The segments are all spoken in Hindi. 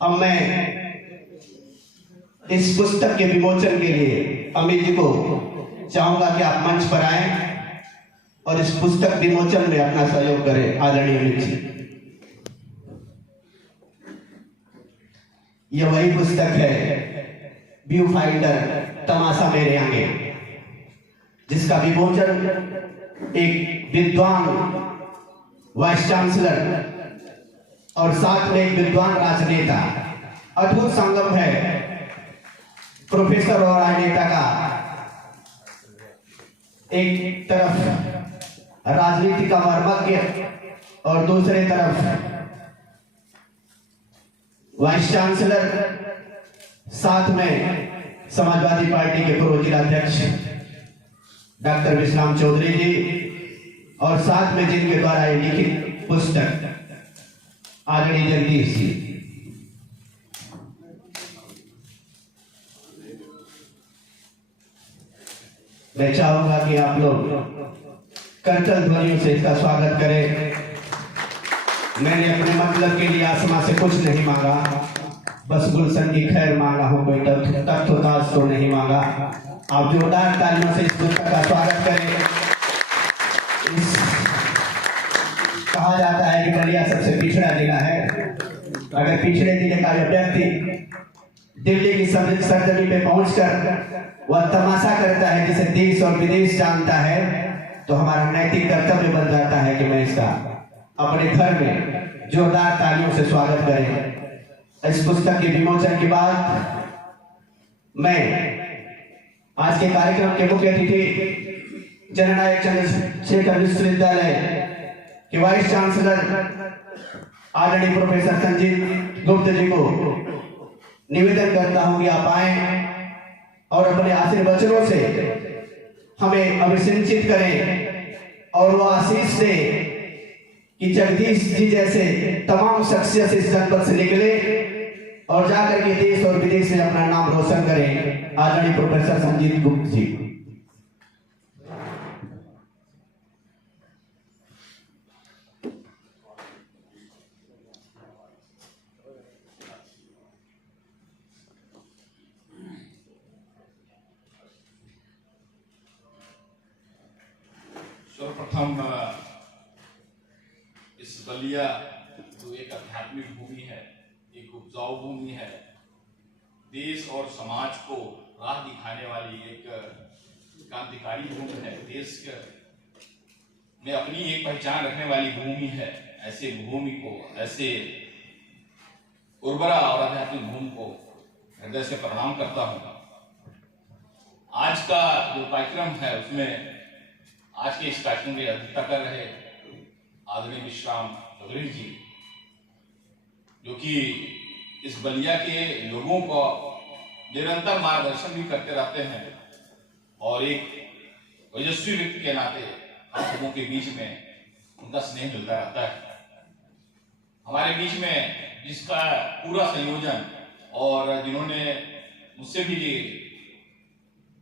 अब मैं इस पुस्तक के विमोचन के लिए अमित जी को चाहूंगा कि आप मंच पर आएं और इस पुस्तक विमोचन में अपना सहयोग करें। आदरणीय अमित जी, यह वही पुस्तक है व्यू फाइंडर तमाशा मेरे आगे, जिसका विमोचन एक विद्वान वाइस चांसलर और साथ में एक विद्वान राजनेता, अद्भुत संगम है प्रोफेसर और राजनेता का। एक तरफ राजनीति का मर्मज्ञ और दूसरे तरफ वाइस चांसलर, साथ में समाजवादी पार्टी के पूर्व जिलाध्यक्ष डॉक्टर विश्राम चौधरी जी, और साथ में जिनके द्वारा ये लिखित पुस्तक आदरणीय जगदीश जी। मैं चाहूंगा कि आप लोग करतल ध्वनियों से इसका स्वागत करें। मैंने अपने मतलब के लिए आसमां से कुछ नहीं मांगा, बस गुलशन की खैर मांगा हूं, कोई तख्त तो नहीं मांगा। आप जोरदार तालियों से इस पुस्तक का स्वागत करें। कहा जाता है कि बलिया सबसे पिछड़ा जिला है। अगर पिछड़े जिले का यह व्यक्ति दिल्ली की सरजमी पे पहुंचकर वह तमाशा करता है जिसे देश और विदेश जानता है, तो हमारा नैतिक कर्तव्य बन जाता है कि मैं इसका अपने घर में जोरदार तालियों से स्वागत करें। इस पुस्तक के विमोचन के बाद मैं आज के कार्यक्रम के मुख्य अतिथि जननायक चंद्रशेखर विश्वविद्यालय के वाइस चांसलर आदरणीय प्रोफेसर संजीत गुप्ता जी को निवेदन करता हूं कि आप आए और अपने आशीर्वचनों से हमें अभिषिंचित करें और वो आशीष से कि जगदीश जी जैसे तमाम शख्सियत इस जनपद से निकले और जाकर के देश और विदेश में अपना नाम रोशन करें। आदरणीय प्रोफेसर संजीत गुप्ता जी। सर्वप्रथम इस बलिया जो एक आध्यात्मिक भूमि है, एक उपजाऊ भूमि है, देश और समाज को राह दिखाने वाली एक क्रांतिकारी भूमि है, देश में अपनी एक पहचान रखने वाली भूमि है, ऐसे भूमि को, ऐसे उर्वरा और आध्यात्मिक भूमि को हृदय से प्रणाम करता हूँ। आज का जो कार्यक्रम है उसमें आज के इस कार्यक्रम की अध्यक्षता कर रहे आदरणीय विश्राम चौधरी जी, जो कि इस बलिया के लोगों को निरंतर मार्गदर्शन भी करते रहते हैं और एक ओजस्वी व्यक्ति के नाते हम लोगों के बीच में उनका स्नेह मिलता रहता है। हमारे बीच में जिसका पूरा संयोजन और जिन्होंने मुझसे भी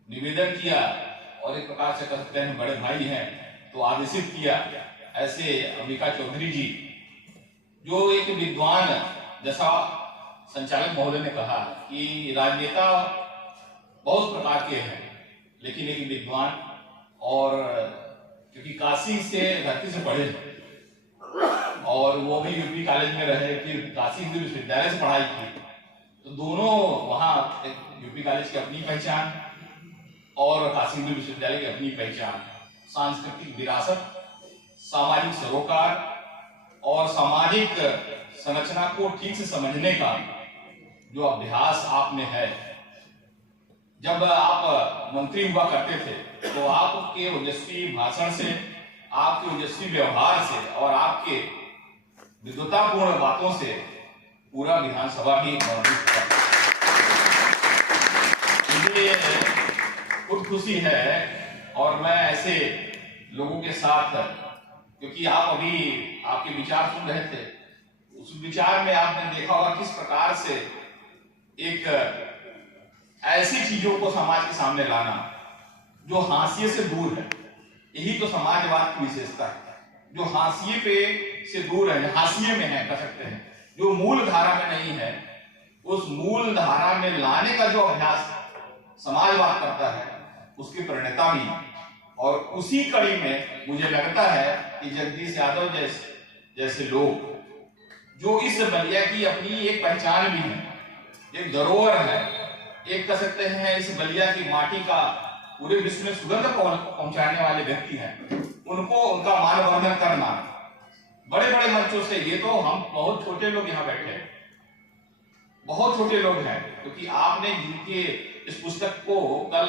निवेदन किया और एक प्रकार से कह सकते हैं बड़े भाई हैं तो आदेशित किया, ऐसे अंबिका चौधरी जी, जो एक विद्वान, जैसा संचालक महोदय ने कहा कि राजनेता बहुत प्रकार के हैं, लेकिन एक विद्वान, और क्योंकि काशी से धरती से पढ़े और वो भी यूपी कॉलेज में रहे, फिर काशी हिंदू विश्वविद्यालय से पढ़ाई की, तो दोनों वहाँ यूपी कॉलेज की अपनी पहचान और काशी हिंदू विश्वविद्यालय की अपनी पहचान, सांस्कृतिक विरासत, सामाजिक सरोकार और सामाजिक संरचना को ठीक से समझने का जो अभ्यास आप में है। जब आप मंत्री हुआ करते थे तो आपके ओजस्वी भाषण से, आपके ओजस्वी व्यवहार से और आपके विद्वतापूर्ण बातों से पूरा विधानसभा ही मौजूद था। खुद खुशी है और मैं ऐसे लोगों के साथ, क्योंकि आप अभी आपके विचार सुन रहे थे, उस विचार में आपने देखा होगा किस प्रकार से एक ऐसी चीजों को समाज के सामने लाना जो हाशिए से दूर है। यही तो समाजवाद की विशेषता है, जो हाशिए पे से दूर है, हाशिए में है, कह सकते हैं, जो मूल धारा में नहीं है, उस मूल धारा में लाने का जो अभ्यास समाजवाद करता है, उसकी प्रणेता भी। और उसी कड़ी में मुझे लगता है कि जगदीश यादव जैसे लोग, जो इस बलिया की अपनी एक पहचान भी है, एक धरोहर है, एक कह सकते हैं इस बलिया की माटी का पूरे विश्व में सुगंध पहुंचाने वाले व्यक्ति हैं, उनको उनका मानवर्धन करना बड़े बड़े मंचों से, ये तो हम बहुत छोटे लोग यहाँ बैठे हैं, बहुत छोटे लोग हैं, क्योंकि आपने जिनके इस पुस्तक को कल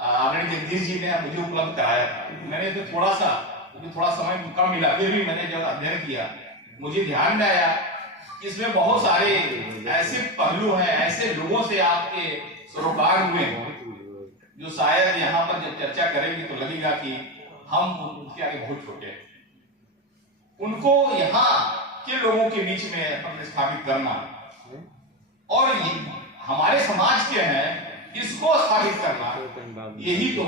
आदरणीय जगदीश जी ने मुझे उपलब्ध कराया था, मैंने तो थोड़ा समय कम मिला, फिर भी मैंने जब अध्ययन किया मुझे ध्यान में आया कि इसमें बहुत सारे ऐसे पहलू हैं, ऐसे लोगों से आपके सरोकार हुए हैं, जो शायद यहाँ पर जब चर्चा करेंगे तो लगेगा कि हम उनके आगे बहुत छोटे हैं। उनको यहाँ के लोगों के बीच में प्रतिस्थापित करना, और ये हमारे समाज के हैं, इसको स्थापित करना, यही तो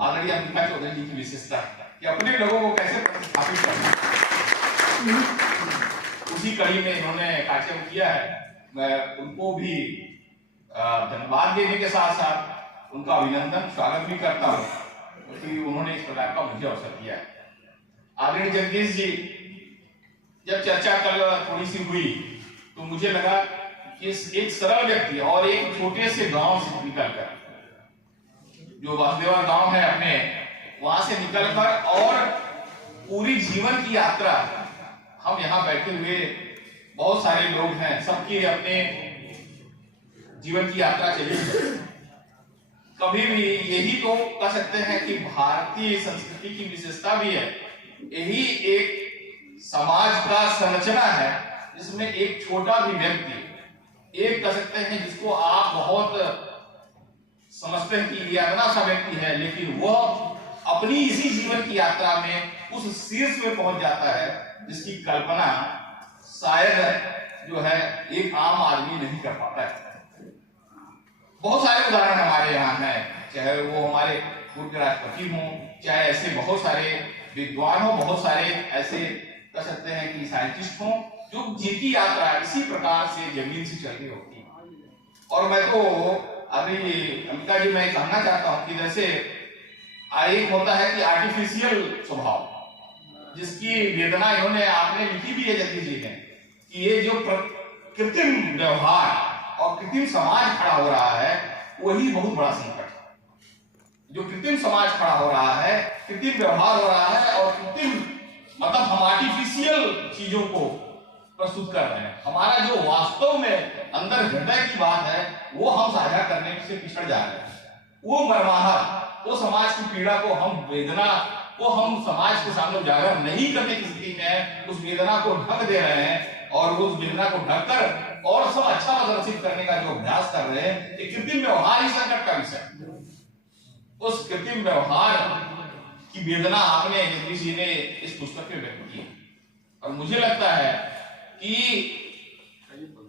आदरणीय अंबिका चौधरी जी की विशेषता है कि अपने लोगों को कैसे प्रतिस्थापित करना। उसी कड़ी में इन्होंने कार्यक्रम किया है। मैं उनको भी धन्यवाद देने के साथ साथ उनका अभिनंदन स्वागत भी करता हूँ, क्योंकि उन्होंने इस प्रकार का मुझे अवसर दिया है। आदरणीय जगदीश जी, जब चर्चा कल थोड़ी सी हुई तो मुझे लगा कि एक सरल व्यक्ति और एक छोटे से गांव से निकलकर, जो वासुदेवा गांव है अपने, वहां से निकलकर और पूरी जीवन की यात्रा, हम यहाँ बैठे हुए बहुत सारे लोग हैं, सबकी अपने जीवन की यात्रा चली। कभी भी यही तो कह सकते हैं कि भारतीय संस्कृति की विशेषता भी है, यही एक समाज का संरचना है जिसमें एक छोटा भी व्यक्ति, एक कह सकते हैं जिसको आप बहुत समझते हैं कि यातना सा व्यक्ति है, लेकिन वह अपनी इसी जीवन की यात्रा में उस शीर्ष में पहुंच जाता है जिसकी कल्पना शायद जो है एक आम आदमी नहीं कर पाता है। बहुत सारे उदाहरण हमारे यहाँ हैं, चाहे वो हमारे पूर्व राष्ट्रपति हों, चाहे ऐसे बहुत सारे विद्वान हो, बहुत सारे ऐसे कह सकते हैं कि साइंटिस्ट हों, जो जिनकी यात्रा इसी प्रकार से जमीन से चल रही होती है। और मैं तो अभी अमिका जी मैं कहना चाहता हूँ कि जैसे एक होता है कि आर्टिफिशियल स्वभाव, जिसकी वेदना इन्होंने आपने लिखी भी है जगदीश जी ने, कि ये जो कृत्रिम व्यवहार और कृत्रिम समाज खड़ा हो रहा है, वही बहुत बड़ा संकट है। जो कृत्रिम समाज खड़ा हो रहा है, कृत्रिम व्यवहार हो रहा है, और कृत्रिम मतलब हम आर्टिफिशियल चीजों को प्रस्तुत कर रहे हैं। हमारा जो वास्तव में अंदर हृदय की बात है, वो हम साझा करने से पिछड़ जा रहे हैं। वो मरमाहट, वो समाज की पीड़ा को, हम वेदना को हम समाज के सामने उजागर नहीं करने की स्थिति में उस वेदना को ढक दे रहे हैं, और उस वेदना को ढककर और सब अच्छा प्रदर्शित करने का जो अभ्यास कर रहे हैं, ये कृत्रिम व्यवहार ही संकट का विषय। उस कृत्रिम व्यवहार की वेदना आपने जगदीश जी ने इस पुस्तक में व्यक्त की, और मुझे लगता है कि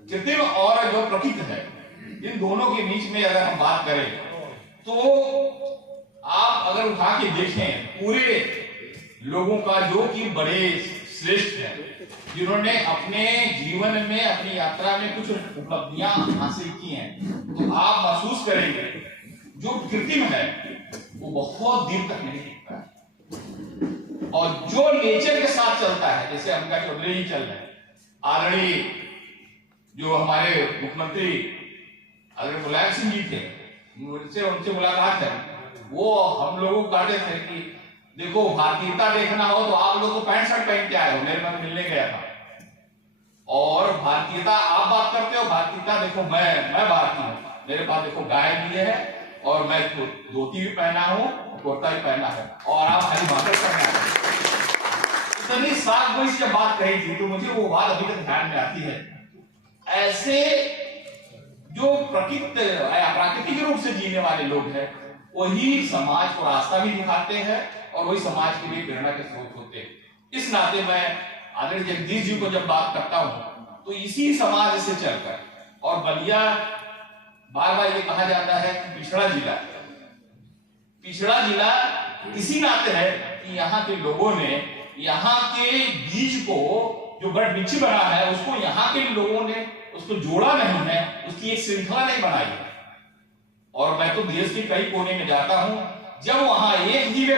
कृत्रिम और जो प्रकृति है, इन दोनों के बीच में अगर हम बात करें तो आप अगर उठा के देखें पूरे लोगों का जो कि बड़े श्रेष्ठ हैं, जिन्होंने अपने जीवन में, अपनी यात्रा में कुछ उपलब्धियां हासिल की हैं, तो आप महसूस करेंगे जो कृत्रिम है वो बहुत दिन तक नहीं टिकता है, और जो नेचर के साथ चलता है, जैसे अंबिका चौधरी जी चल रहे हैं, आदरणीय जो हमारे मुख्यमंत्री आदरणीय मुलायम सिंह जी थे, उनसे मुलाकात है, वो हम लोगों को कहते थे कि देखो भारतीयता देखना हो तो आप लोग तो पैंट शर्ट पहन के आए हो, मेरे पास मिलने गया था, और भारतीयता आप बात करते हो, भारतीयता देखो मैं भारतीय हूँ, मेरे पास देखो गाय भी है, और मैं धोती भी पहना हूँ, कुर्ता भी पहना है, और आप खाली बातें करना है। इतनी साफ गोई से बात कही थी तो मुझे वो बात अभी तक ध्यान में आती है। ऐसे जो प्राकृतिक रूप से जीने वाले लोग हैं, वही समाज को रास्ता भी दिखाते हैं, और वही समाज के लिए प्रेरणा के स्रोत होते हैं। इस नाते मैं आदरणीय जगदीश जी को जब बात करता हूं तो इसी समाज से चलकर, और बलिया बार बार ये कहा जाता है कि पिछड़ा जिला इसी नाते है कि यहाँ के लोगों ने यहाँ के बीज को जो बड़ बिच्छी बना है उसको यहाँ के लोगों ने उसको जोड़ा नहीं है, उसकी एक श्रृंखला नहीं बनाई है। और मैं तो देश के कई कोने में जाता हूं, जब वहां एक भी